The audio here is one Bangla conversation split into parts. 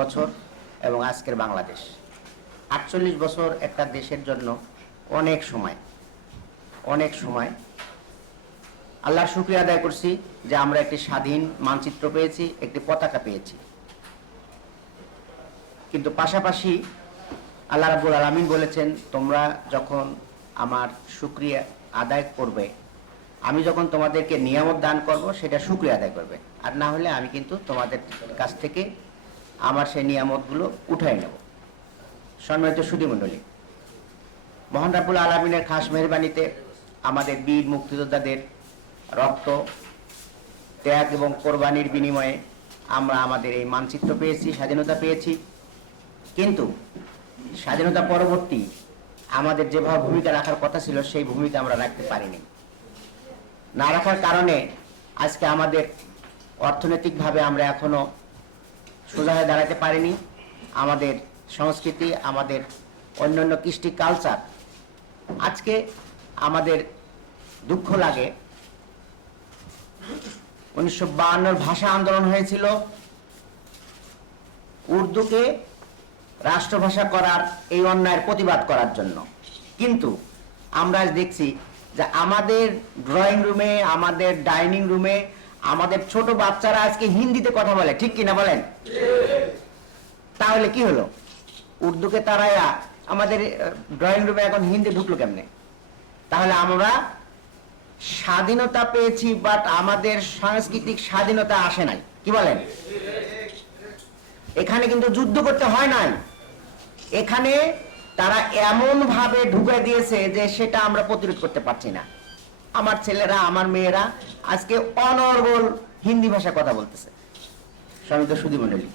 বছর এবং আজকের বাংলাদেশ। আটচল্লিশ বছর একটা দেশের জন্য অনেক সময় অনেক সময়। আল্লাহর শুক্রিয়া আদায় করছি যে আমরা একটি স্বাধীন মানচিত্র পেয়েছি, একটি পতাকা পেয়েছি। কিন্তু পাশাপাশি আল্লাহ রাবুল আলমিন বলেছেন, তোমরা যখন আমার শুক্রিয়া আদায় করবে, আমি যখন তোমাদেরকে নিয়ামত দান করব, সেটা শুক্রিয়া আদায় করবে। আর না হলে আমি কিন্তু তোমাদের কাছ থেকে আমার সেই নিয়ামতগুলো উঠাই নেব। সম্মানিত সুদীমণ্ডলী মোহন রাবুল আলমিনের খাস মেহরবানিতে আমাদের বীর মুক্তিযোদ্ধাদের রক্ত, ত্যাগ এবং কোরবানির বিনিময়ে আমরা আমাদের এই মানচিত্র পেয়েছি, স্বাধীনতা পেয়েছি। কিন্তু স্বাধীনতা পরবর্তী আমাদের যেভাবে ভূমিকা রাখার কথা ছিল, সেই ভূমিকা আমরা রাখতে পারিনি। না রাখার কারণে আজকে আমাদের অর্থনৈতিকভাবে আমরা এখনও সোজা দাঁড়াতে পারিনি। আমাদের সংস্কৃতি, আমাদের অন্যান্য কৃষ্টি কালচার আজকে আমাদের দুঃখ লাগে। উনিশশো ভাষা আন্দোলন হয়েছিল। উর্দুকে রাষ্ট্রভাষা করার এই অন্যায়ের প্রতিবাদ করার জন্য। কিন্তু আমরা দেখছি যে আমাদের ড্রয়িং রুমে আমাদের ডাইনিং রুমে আমাদের ছোট বাচ্চারা আজকে হিন্দিতে কথা বলে, ঠিক কিনা বলেন? তাহলে কি হলো? উর্দুকে তারাইয়া আমাদের ড্রয়িং রুমে এখন হিন্দি ঢুকলো কেমনে? তাহলে আমরা স্বাধীনতা পেয়েছি বাট আমাদের সাংস্কৃতিক স্বাধীনতা আসে নাই। কি বলেন? এখানে কিন্তু যুদ্ধ করতে হয় নাই। এখানে তারা এমন ভাবে ঢুকে দিয়েছে যে সেটা আমরা প্রতিরোধ করতে পারছি না। আমার ছেলেরা, আমার মেয়েরা আজকে অনর্গল হিন্দি ভাষা কথা বলতেছে। সমিত সুদী মন্ডলী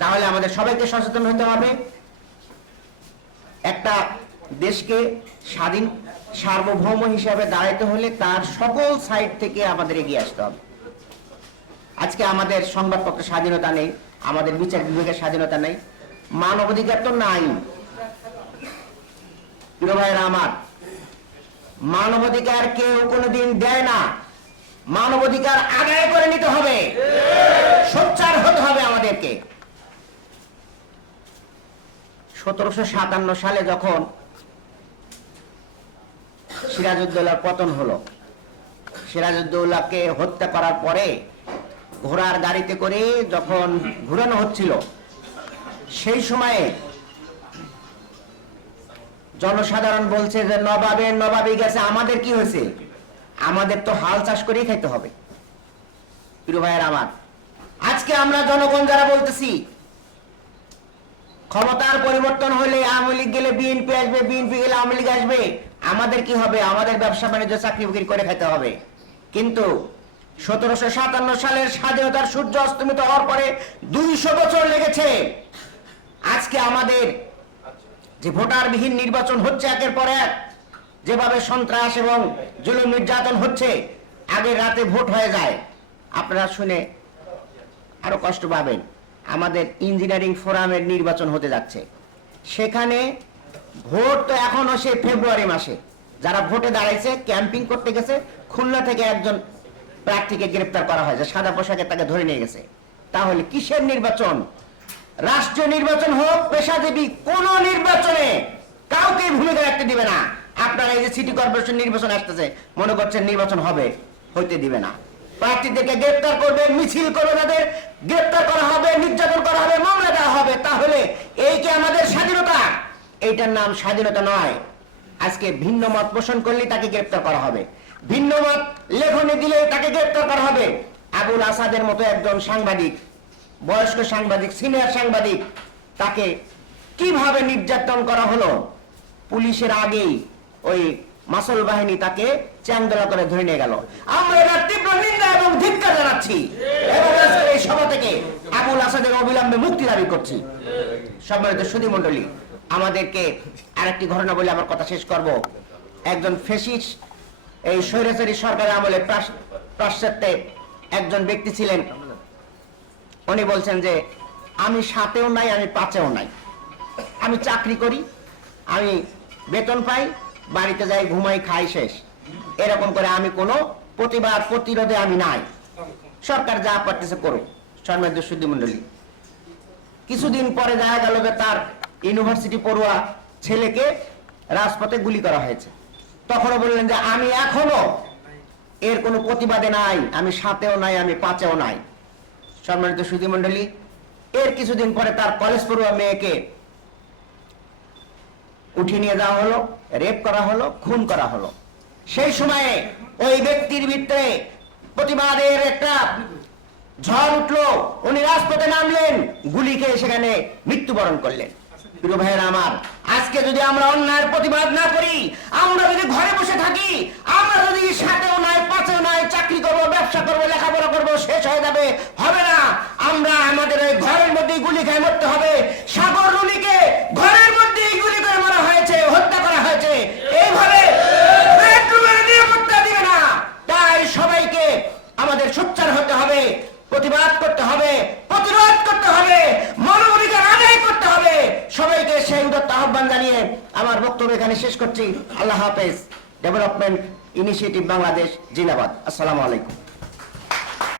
তাহলে আমাদের সবাইকে সচেতন হতে হবে। একটা দেশকে স্বাধীন, সার্বভৌম হিসাবে দাঁড়াইতে হলে তার সকল সাইড থেকে আমাদের এগিয়ে আসতে হবে। আজকে আমাদের সংবাদপত্রের স্বাধীনতা নেই, আমাদের বিচার বিভাগের স্বাধীনতা নেই, মানবাধিকার তো নাই। প্রিয় ভাইয়েরা আমার মানবাধিকার কেউ কোনোদিন দেয় না। মানবাধিকার আদায় করে নিতে হবে। সোচ্চার হতে হবে আমাদেরকে। সতেরোশো সাতান্ন সালে যখন সিরাজউদ্দৌলার পতন হলো, সিরাজউদ্দৌলাকে হত্যা করার পরে ঘোড়ার গাড়িতে করে যখন ঘুরানো হচ্ছিল, সেই সময়ে জনসাধারণ বলছে যে নবাবের নবাবই গেছে, আমাদের কি হয়েছে? আমাদের তো হাল চাষ করেই খাইতে হবে। প্রিয় ভাইয়ের আমার, আজকে আমরা জনগণ যারা বলতেছি, ক্ষমতার পরিবর্তন হলে আওয়ামী লীগ গেলে বিএনপি আসবে, বিএনপি গেলে আওয়ামী লীগ আসবে, আমাদের কি হবে? আমাদের ব্যবসা বাণিজ্য, চাকরি বাকরি করে খেতে হবে। কিন্তু সতেরোশো সাতান্ন সালের স্বাধীনতার সূর্য অস্তমিত হওয়ার পরে দুইশো বছর লেগেছে। আজকে আমাদের যে ভোটারবিহীন নির্বাচন হচ্ছে একের পর এক, যেভাবে সন্ত্রাস এবং জুলুম নির্যাতন হচ্ছে, আগের রাতে ভোট হয়ে যায়। আপনারা শুনে আরও কষ্ট পাবেন। আমাদের ইঞ্জিনিয়ারিং ফোরামের নির্বাচন হতে যাচ্ছে। সেখানে ভোট তো এখনও সে ফেব্রুয়ারি মাসে। যারা ভোটে দাঁড়াইছে, ক্যাম্পিং করতে গেছে, খুলনা থেকে একজন প্রার্থীকে গ্রেপ্তার করা হয়, যে সাদা পোশাকে তাকে ধরে নিয়ে গেছে। তাহলে কিসের নির্বাচন? রাষ্ট্রীয় নির্বাচন হোক, পেশাজীবী, কোন নির্বাচনে কাউকে ভূমিকা রাখতে দিবে না। আপনারা এই যে সিটি কর্পোরেশন নির্বাচন আসতেছে, মনে করছেন নির্বাচন হবে, হইতে দিবে না। প্রার্থীদেরকে গ্রেপ্তার করবে, মিছিল করবে তাদের, গ্রেপ্তার করা হবে, নির্যাতন করা হবে, মামলা দেওয়া হবে। তাহলে এই কি আমাদের স্বাধীনতা? এইটার নাম স্বাধীনতা নয়। আজকে ভিন্ন মত পোষণ করলে তাকে গ্রেপ্তার করা হবে। ভিন্ন মত লেখনে দিলে তাকে গ্রেপ্তার করা হবে। আবুল আসাদের মতো একজন সাংবাদিক বয়স্ক সাংবাদিক সিনিয়র সাংবাদিক, তাকে কীভাবে নির্যাতন করা হলো? পুলিশের আগেই ওই মাসল বাহিনী তাকে চ্যাংদোলা করে ধরে নিয়ে গেল। আমরা এটার তীব্র নিন্দা এবং ধিক্কার জানাচ্ছি। এবং এই সভা থেকে আবুল আসাদের অবিলম্বে মুক্তি দাবি করছি। সম্মানিত সুধী মন্ডলী আমাদেরকে আরেকটি ঘটনা বলে আমার কথা শেষ করব। একজন ফেসিস এই স্বৈরাচারী সরকারের আমলে পাশ্চাত্যে একজন ব্যক্তি ছিলেন উনি বলছেন যে, আমি সাতেও নাই, আমি পাঁচেও নাই। আমি চাকরি করি, আমি বেতন পাই, বাড়িতে যাই, ঘুমাই, খাই, শেষ। এরকম করে আমি কোনো প্রতিবাদ প্রতিরোধে আমি নাই। সরকার যা পারতেছে করুক। সম্মানিত সুধী মন্ডলী কিছুদিন পরে দেখা গেল যে তার ইউনিভার্সিটি পড়ুয়া ছেলেকে রাজপথে গুলি করা হয়েছে। তখনও বললেন যে, আমি এখনও এর কোনো প্রতিবাদে নাই, আমি সাতেও নাই, আমি পাঁচেও নাই। সম্মানিত সুধী মন্ডলী এর কিছুদিন পরে তার কলেজ পড়ুয়া মেয়েকে উঠিয়ে নিয়ে যাওয়া হলো রেপ করা হলো, খুন করা হলো। সেই সময়ে ওই ব্যক্তির ভিতরে প্রতিবাদের একটা ঝড় উঠল। উনি রাজপথে নামলেন, গুলি খেয়ে সেখানে মৃত্যুবরণ করলেন। প্রিয় ভাইয়েরা আমার, আজকে যদি আমরা অন্যায়ের প্রতিবাদ না করি, আমরা যদি ঘরে বসে থাকি আমরা যদি সাথেও নাই পাঁচেও নাই চাকরি করব ব্যবসা করব লেখাপড়া করব শেষ হয়ে যাবে হবে না আমরা আমাদের ওই ঘরের মধ্যেই গুলি খেয়ে মরতে হবে সাগর রুলিকে ঘরের মধ্যেই গুলি করে মারা হয়েছে হত্যা করা হয়েছে এইভাবে বেডরুমের নিরাপত্তা দিবে না তাই সবাইকে আমাদের সোচ্চার হতে হবে প্রতিবাদ করতে হবে প্রতিরোধ করতে হবে মানবাধিকার আদায় করতে হবে সবাইকে সেই উদত্ত আহ্বান জানিয়ে আমার বক্তব্য এখানে শেষ করছি। আল্লাহ হাফেজ। ডেভেলপমেন্ট ইনিশিয়েটিভ বাংলাদেশ জিন্দাবাদ। আসসালামু আলাইকুম।